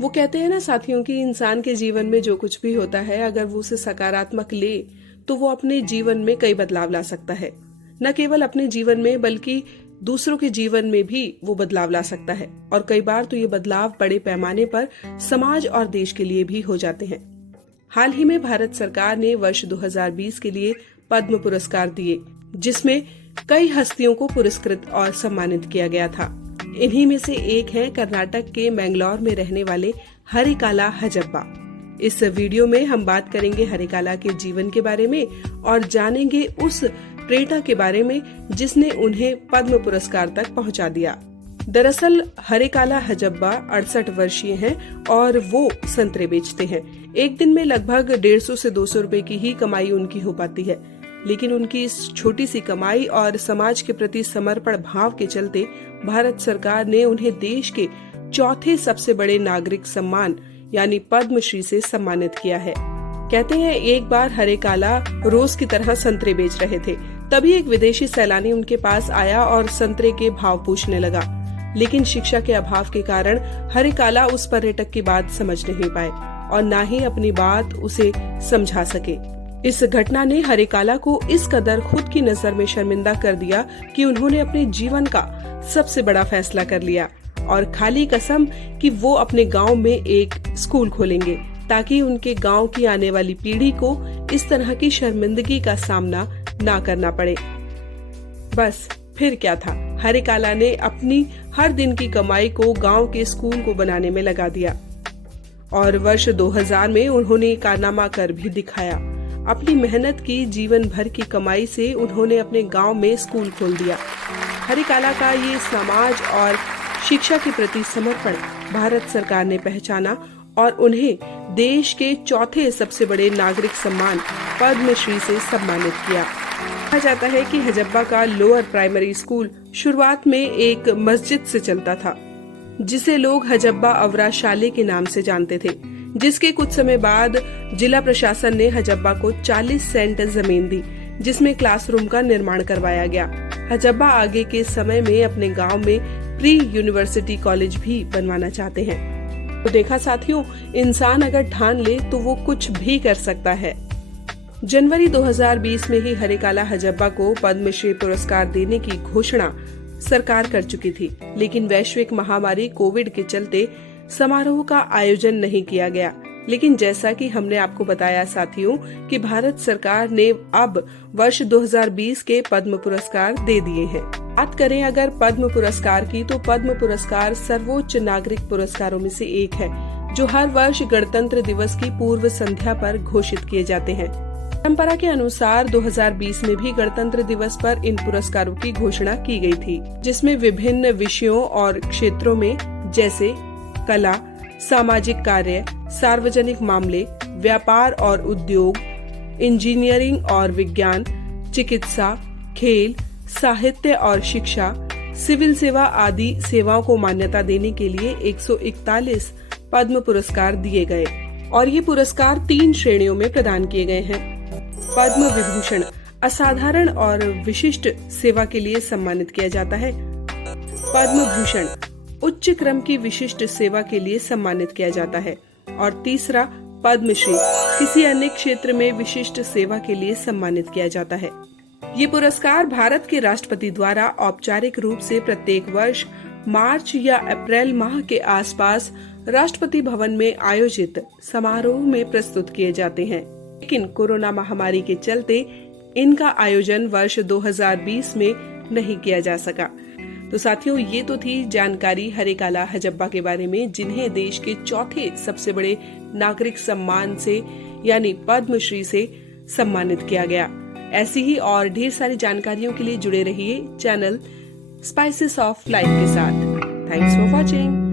वो कहते हैं ना साथियों की इंसान के जीवन में जो कुछ भी होता है अगर वो उसे सकारात्मक ले तो वो अपने जीवन में कई बदलाव ला सकता है। न केवल अपने जीवन में बल्कि दूसरों के जीवन में भी वो बदलाव ला सकता है और कई बार तो ये बदलाव बड़े पैमाने पर समाज और देश के लिए भी हो जाते हैं। हाल ही में भारत सरकार ने वर्ष 2020 के लिए पद्म पुरस्कार दिए, जिसमें कई हस्तियों को पुरस्कृत और सम्मानित किया गया था। इन्हीं में से एक है कर्नाटक के मैंगलोर में रहने वाले हरिकाला हजब्बा। इस वीडियो में हम बात करेंगे हरिकाला के जीवन के बारे में और जानेंगे उस प्रेरणा के बारे में जिसने उन्हें पद्म पुरस्कार तक पहुंचा दिया। दरअसल हरिकाला हजब्बा 68 वर्षीय हैं और वो संतरे बेचते हैं। एक दिन में लगभग 150 से 200 रुपए की ही कमाई उनकी हो पाती है, लेकिन उनकी इस छोटी सी कमाई और समाज के प्रति समर्पण भाव के चलते भारत सरकार ने उन्हें देश के चौथे सबसे बड़े नागरिक सम्मान यानी पद्मश्री से सम्मानित किया है। कहते हैं एक बार हरिकाला रोज की तरह संतरे बेच रहे थे, तभी एक विदेशी सैलानी उनके पास आया और संतरे के भाव पूछने लगा, लेकिन शिक्षा के अभाव के कारण हरिकाला उस पर्यटक की बात समझ नहीं पाए और न ही अपनी बात उसे समझा सके। इस घटना ने हरिकाला को इस कदर खुद की नजर में शर्मिंदा कर दिया कि उन्होंने अपने जीवन का सबसे बड़ा फैसला कर लिया और खाली कसम कि वो अपने गांव में एक स्कूल खोलेंगे ताकि उनके गांव की आने वाली पीढ़ी को इस तरह की शर्मिंदगी का सामना ना करना पड़े। बस फिर क्या था, हरिकाला ने अपनी हर दिन की कमाई को गांव के स्कूल को बनाने में लगा दिया और वर्ष 2000 में उन्होंने कारनामा कर भी दिखाया। अपनी मेहनत की जीवन भर की कमाई से उन्होंने अपने गांव में स्कूल खोल दिया। हरिकाला का ये समाज और शिक्षा के प्रति समर्पण भारत सरकार ने पहचाना और उन्हें देश के चौथे सबसे बड़े नागरिक सम्मान पद्मश्री से सम्मानित किया। कहा जाता है कि हजब्बा का लोअर प्राइमरी स्कूल शुरुआत में एक मस्जिद से चलता था, जिसे लोग हजब्बा अवरा शाले के नाम से जानते थे, जिसके कुछ समय बाद जिला प्रशासन ने हजब्बा को 40 सेंट जमीन दी, जिसमें क्लासरूम का निर्माण करवाया गया। हजब्बा आगे के समय में अपने गांव में प्री यूनिवर्सिटी कॉलेज भी बनवाना चाहते हैं। तो देखा साथियों, इंसान अगर ठान ले तो वो कुछ भी कर सकता है। जनवरी 2020 में ही हरिकाला हजब्बा को पद्मश्री पुरस्कार देने की घोषणा सरकार कर चुकी थी, लेकिन वैश्विक महामारी कोविड के चलते समारोह का आयोजन नहीं किया गया। लेकिन जैसा कि हमने आपको बताया साथियों कि भारत सरकार ने अब वर्ष 2020 के पद्म पुरस्कार दे दिए हैं। बात करें अगर पद्म पुरस्कार की, तो पद्म पुरस्कार सर्वोच्च नागरिक पुरस्कारों में से एक है, जो हर वर्ष गणतंत्र दिवस की पूर्व संध्या पर घोषित किए जाते हैं। परंपरा के अनुसार 2020 में भी गणतंत्र दिवस पर इन पुरस्कारों की घोषणा की गई थी, जिसमें विभिन्न विषयों और क्षेत्रों में जैसे कला, सामाजिक कार्य, सार्वजनिक मामले, व्यापार और उद्योग, इंजीनियरिंग और विज्ञान, चिकित्सा, खेल, साहित्य और शिक्षा, सिविल सेवा आदि सेवाओं को मान्यता देने के लिए 141 पद्म पुरस्कार दिए गए और ये पुरस्कार 3 श्रेणियों में प्रदान किए गए हैं। पद्म विभूषण असाधारण और विशिष्ट सेवा के लिए सम्मानित किया जाता है। पद्म भूषण उच्च क्रम की विशिष्ट सेवा के लिए सम्मानित किया जाता है और तीसरा पद्मश्री किसी अन्य क्षेत्र में विशिष्ट सेवा के लिए सम्मानित किया जाता है। ये पुरस्कार भारत के राष्ट्रपति द्वारा औपचारिक रूप से प्रत्येक वर्ष मार्च या अप्रैल माह के आसपास राष्ट्रपति भवन में आयोजित समारोह में प्रस्तुत किए जाते हैं, लेकिन कोरोना महामारी के चलते इनका आयोजन वर्ष 2020 में नहीं किया जा सका। तो साथियों, ये तो थी जानकारी हरिकाला हजब्बा के बारे में, जिन्हें देश के चौथे सबसे बड़े नागरिक सम्मान से यानी पद्मश्री से सम्मानित किया गया। ऐसी ही और ढेर सारी जानकारियों के लिए जुड़े रहिए चैनल स्पाइसेस ऑफ लाइफ के साथ। Thanks for watching.